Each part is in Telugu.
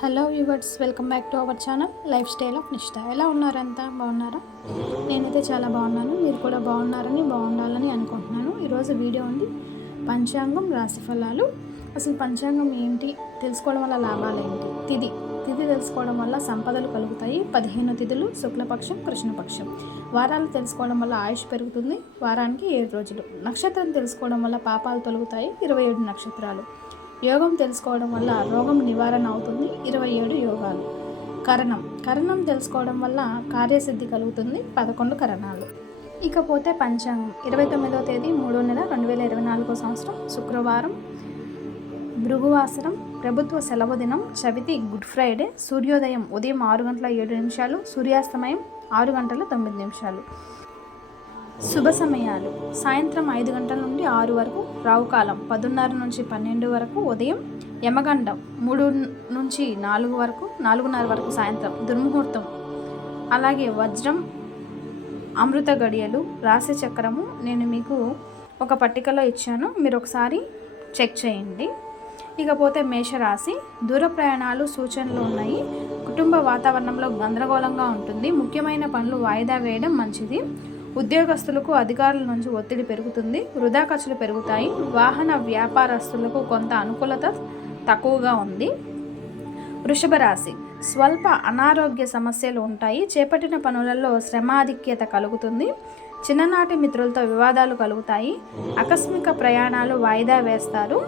Hello viewers, welcome back to our channel life style of నిష్ఠ. ఎలా ఉన్నారంతా? బాగున్నారా? నేనైతే చాలా బాగున్నాను. మీరు కూడా బాగుండాలని అనుకుంటున్నాను. ఈరోజు వీడియో ఉంది పంచాంగం, రాశి ఫలాలు. అసలు పంచాంగం ఏంటి, తెలుసుకోవడం వల్ల లాభాలు ఏంటి, తిథి తెలుసుకోవడం వల్ల సంపదలు కలుగుతాయి. 15 తిథులు, శుక్లపక్షం, కృష్ణపక్షం. వారాలు తెలుసుకోవడం వల్ల ఆయుష్ పెరుగుతుంది. వారానికి 7 రోజులు. నక్షత్రం తెలుసుకోవడం వల్ల పాపాలు తొలగుతాయి. 27 నక్షత్రాలు. యోగం తెలుసుకోవడం వల్ల రోగం నివారణ అవుతుంది. 27 యోగాలు. కరణం తెలుసుకోవడం వల్ల కార్యసిద్ధి కలుగుతుంది. 11 కరణాలు. ఇకపోతే పంచాంగం 29వ తేదీ 3వ నెల 2024 సంవత్సరం, శుక్రవారం, భృగువాసరం, ప్రభుత్వ సెలవు దినం, చవితి, గుడ్ ఫ్రైడే. సూర్యోదయం ఉదయం 6:07, సూర్యాస్తమయం 6:09. శుభ సమయాలు సాయంత్రం 5 గంటల నుండి 6 వరకు, రావుకాలం 10:30 నుంచి 12 వరకు, ఉదయం యమగండం 3 నుంచి 4 వరకు, 4:30 వరకు సాయంత్రం, దుర్ముహూర్తం. అలాగే వజ్రం, అమృత గడియలు, రాశి చక్రము నేను మీకు ఒక పట్టికలో ఇచ్చాను, మీరు ఒకసారి చెక్ చేయండి. ఇకపోతే మేషరాశి, దూర ప్రయాణాలు సూచనలు ఉన్నాయి. కుటుంబ వాతావరణంలో గందరగోళంగా ఉంటుంది. ముఖ్యమైన పనులు వాయిదా వేయడం మంచిది. ఉద్యోగస్తులకు అధికారుల నుంచి ఒత్తిడి పెరుగుతుంది. వృధా ఖర్చులు పెరుగుతాయి. వాహన వ్యాపారస్తులకు కొంత అనుకూలత తక్కువగా ఉంది. వృషభ రాశి, స్వల్ప అనారోగ్య సమస్యలు ఉంటాయి. చేపట్టిన పనులలో శ్రమాధిక్యత కలుగుతుంది. చిన్ననాటి మిత్రులతో వివాదాలు కలుగుతాయి. ఆకస్మిక ప్రయాణాలు వాయిదా వేస్తారు.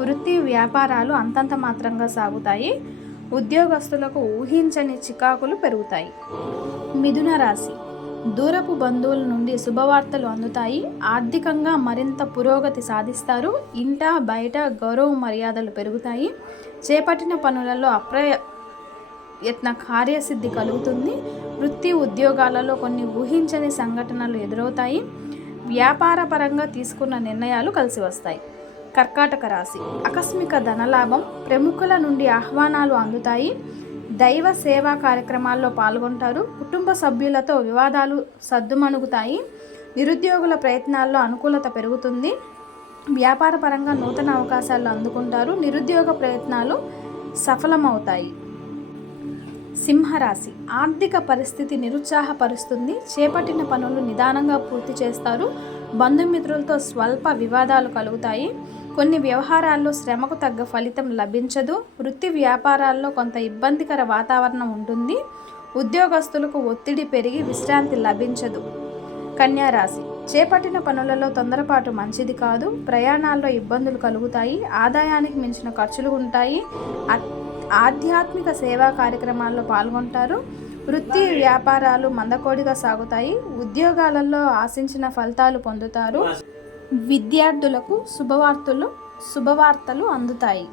వృత్తి వ్యాపారాలు అంతంత మాత్రంగా సాగుతాయి. ఉద్యోగస్తులకు ఊహించని చికాకులు పెరుగుతాయి. మిథున రాశి, దూరపు బంధువుల నుండి శుభవార్తలు అందుతాయి. ఆర్థికంగా మరింత పురోగతి సాధిస్తారు. ఇంట బయట గౌరవ మర్యాదలు పెరుగుతాయి. చేపట్టిన పనులలో అప్రయత్న కార్యసిద్ధి కలుగుతుంది. వృత్తి ఉద్యోగాలలో కొన్ని ఊహించని సంఘటనలు ఎదురవుతాయి. వ్యాపార పరంగా తీసుకున్న నిర్ణయాలు కలిసి వస్తాయి. కర్కాటక రాశి, ఆకస్మిక ధనలాభం, ప్రముఖుల నుండి ఆహ్వానాలు అందుతాయి. దైవ సేవా కార్యక్రమాల్లో పాల్గొంటారు. కుటుంబ సభ్యులతో వివాదాలు సద్దుమణుగుతాయి. నిరుద్యోగుల ప్రయత్నాల్లో అనుకూలత పెరుగుతుంది. వ్యాపార పరంగా నూతన అవకాశాలు అందుకుంటారు. నిరుద్యోగ ప్రయత్నాలు సఫలమవుతాయి. సింహరాశి, ఆర్థిక పరిస్థితి నిరుత్సాహపరుస్తుంది. చేపట్టిన పనులు నిదానంగా పూర్తి చేస్తారు. బంధుమిత్రులతో స్వల్ప వివాదాలు కలుగుతాయి. కొన్ని వ్యవహారాల్లో శ్రమకు తగ్గ ఫలితం లభించదు. వృత్తి వ్యాపారాల్లో కొంత ఇబ్బందికర వాతావరణం ఉంటుంది. ఉద్యోగస్తులకు ఒత్తిడి పెరిగి విశ్రాంతి లభించదు. కన్యా రాశి, చేపట్టిన పనులలో తొందరపాటు మంచిది కాదు. ప్రయాణాల్లో ఇబ్బందులు కలుగుతాయి. ఆదాయానికి మించిన ఖర్చులు ఉంటాయి. ఆధ్యాత్మిక సేవా కార్యక్రమాల్లో పాల్గొంటారు. వృత్తి వ్యాపారాలు మందకోడిగా సాగుతాయి. ఉద్యోగాలలో ఆశించిన ఫలితాలు పొందుతారు. విద్యార్థులకు శుభవార్తలు అందుతాయి.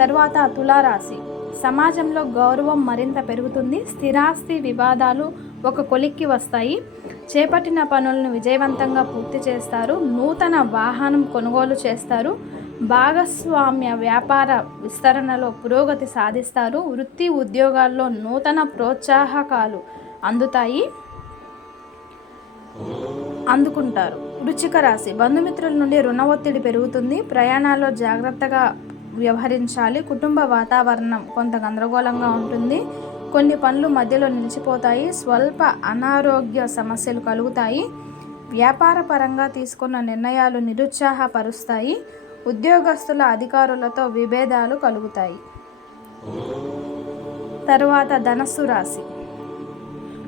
తర్వాత తులారాశి, సమాజంలో గౌరవం మరింత పెరుగుతుంది. స్థిరాస్తి వివాదాలు ఒక కొలిక్కి వస్తాయి. చేపట్టిన పనులను విజయవంతంగా పూర్తి చేస్తారు. నూతన వాహనం కొనుగోలు చేస్తారు. భాగస్వామ్య వ్యాపార విస్తరణలో పురోగతి సాధిస్తారు. వృత్తి ఉద్యోగాల్లో నూతన ప్రోత్సాహకాలు అందుకుంటారు. వృశ్చిక రాశి, బంధుమిత్రుల నుండి రుణ ఒత్తిడి పెరుగుతుంది. ప్రయాణాల్లో జాగ్రత్తగా వ్యవహరించాలి. కుటుంబ వాతావరణం కొంత గందరగోళంగా ఉంటుంది. కొన్ని పనులు మధ్యలో నిలిచిపోతాయి. స్వల్ప అనారోగ్య సమస్యలు కలుగుతాయి. వ్యాపార పరంగా తీసుకున్న నిర్ణయాలు నిరుత్సాహపరుస్తాయి. ఉద్యోగస్తుల అధికారులతో విభేదాలు కలుగుతాయి. తరువాత ధనస్సు రాశి,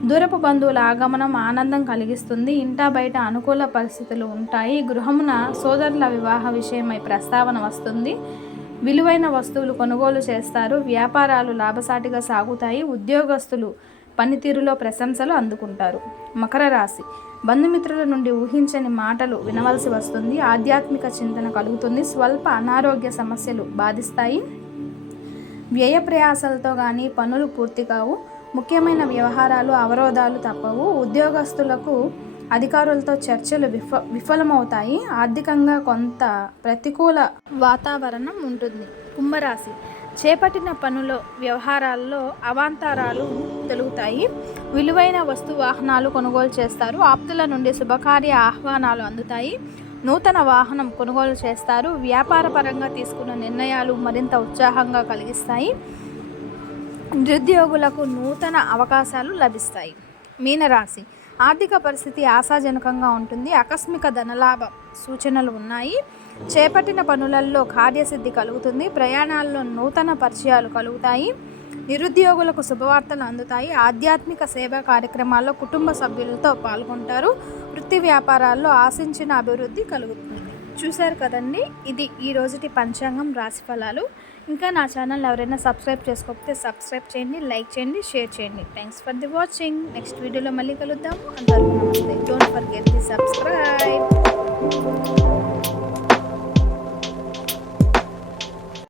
దూరపు బంధువుల ఆగమనం ఆనందం కలిగిస్తుంది. ఇంటా బయట అనుకూల పరిస్థితులు ఉంటాయి. గృహమున సోదరుల వివాహ విషయమై ప్రస్తావన వస్తుంది. విలువైన వస్తువులు కొనుగోలు చేస్తారు. వ్యాపారాలు లాభసాటిగా సాగుతాయి. ఉద్యోగస్తులు పనితీరులో ప్రశంసలు అందుకుంటారు. మకర రాశి, బంధుమిత్రుల నుండి ఊహించని మాటలు వినవలసి వస్తుంది. ఆధ్యాత్మిక చింతన కలుగుతుంది. స్వల్ప అనారోగ్య సమస్యలు బాధిస్తాయి. వ్యయ ప్రయాసాలతో కానీ పనులు పూర్తి కావు. ముఖ్యమైన వ్యవహారాలు అవరోధాలు తప్పవు. ఉద్యోగస్తులకు అధికారులతో చర్చలు విఫలమవుతాయి. ఆర్థికంగా కొంత ప్రతికూల వాతావరణం ఉంటుంది. కుంభరాశి, చేపట్టిన పనులు వ్యవహారాల్లో అవాంతరాలు తొలగుతాయి. విలువైన వాహనాలు కొనుగోలు చేస్తారు. ఆప్తుల నుండి శుభకార్య ఆహ్వానాలు అందుతాయి. నూతన వాహనం కొనుగోలు చేస్తారు. వ్యాపార పరంగా తీసుకున్న నిర్ణయాలు మరింత ఉత్సాహంగా కలిగిస్తాయి. నిరుద్యోగులకు నూతన అవకాశాలు లభిస్తాయి. మీనరాశి, ఆర్థిక పరిస్థితి ఆశాజనకంగా ఉంటుంది. ఆకస్మిక ధనలాభ సూచనలు ఉన్నాయి. చేపట్టిన పనులలో కార్యసిద్ధి కలుగుతుంది. ప్రయాణాల్లో నూతన పరిచయాలు కలుగుతాయి. నిరుద్యోగులకు శుభవార్తలు అందుతాయి. ఆధ్యాత్మిక సేవా కార్యక్రమాల్లో కుటుంబ సభ్యులతో పాల్గొంటారు. వృత్తి వ్యాపారాల్లో ఆశించిన అభివృద్ధి కలుగుతుంది. చూశారు కదండి, ఇది ఈ రోజుటి పంచాంగం రాశి ఫలాలు. ఇంకా నా ఛానల్ ఎవరైనా సబ్స్క్రైబ్ చేసుకోకపోతే సబ్స్క్రైబ్ చేయండి, లైక్ చేయండి, షేర్ చేయండి. Thanks for the watching. Next వీడియోలో మళ్ళీ కలుద్దాం. అందరికీ నమస్తే. Don't forget the subscribe.